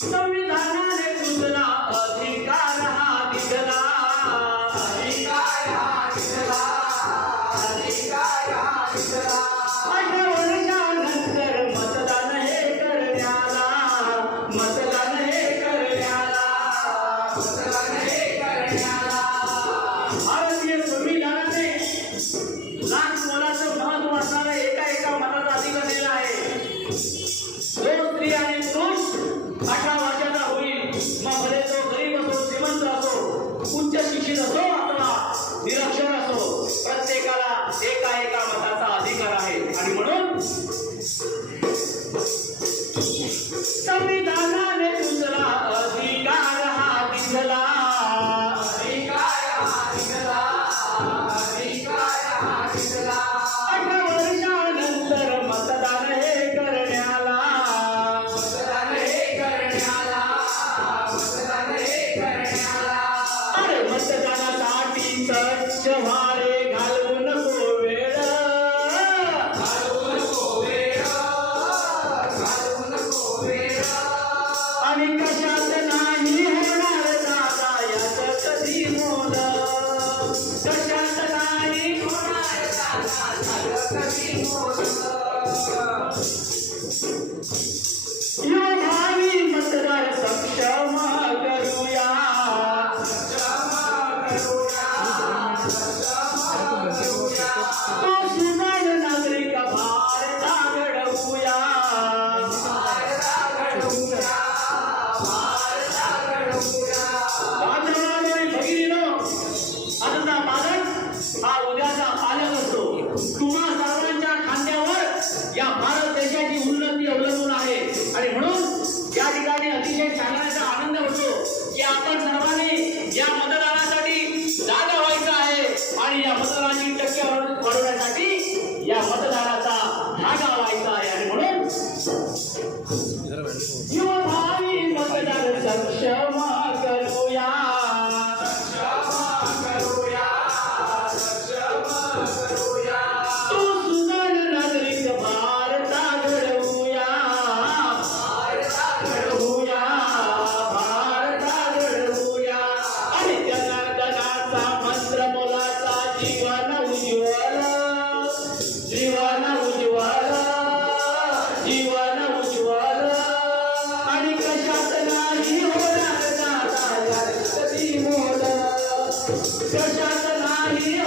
संविधानाने तुझला अधिकार हा दिला, अधिकार हा दिला, अधिकार हा दिला. 18 वर्षानंतर मतदान हे करण्याला, मतदान हे करण्याला, मतदान हे करण्याला. भारतीय संविधानाने लहान मुलाचं महत्व असणारा एका मताचा अधिकार दिला आहे. जो स्त्री आणि पुरुष 18 वर्षाचा होईल, मग भले तो गरीब असो, श्रीमंत असो, उच्च शिक्षित असो अथवा निरक्षर असो, प्रत्येकाला एका मताचा अधिकार आहे. आणि म्हणून संविधानाने तुझला अधिकार हा दिला, अधिकार हा दिला, अधिकार हा दिला. 18 वर्षानंतर मतदान हे करण्याला, मतदान हे करण्याला, मतदान हे करण्याला. अरे मतदानासाठी स्वच्छ भारे घालवू नको वेळ, घालवू नको वेळ, घालवू नको वेळ. आणि कशात नाही होणार दादा यात कधी मोल, कशात नाही होणार दादा यात कधी मोल. युवभावी मतदार सक्षम करूया, सक्षम करूया, सक्षम करूया. तो सुजाण नागरिक भारत घडवूया, भारत घडवूया, भारत घडवूया. बांधवांनो आणि भगिनींनो, आजचा बालक हा उद्याचा पालक असतो. तुम्हा सर्वांच्या खांद्यावर या भारत देशाची उन्नती अवलंबून आहे. आणि म्हणून या ठिकाणी अतिशय सांगण्याचा आनंद होतो की आपण सर्वांनी या मतदानासाठी जागा व्हायचं आहे आणि या मतदानाची टक्केवारी वाढवण्यासाठी या मतदानाचा धागा व्हायचा आहे. आणि म्हणून युवभावी मतदार सक्षम करूया, सक्षम करूया, सक्षम करूया. तो सुजाण नागरिक भारत घडवूया, भारत घडवूया, भारत घडवूया. आणि जनार्दनाचा मंत्र मुलाचा जीवन उज्ज्वल, जीवन उज्ज्वल, जीवन उज्ज्वल. आणि कशात नाही होणार दादा यात कधी मोल, कशात नाही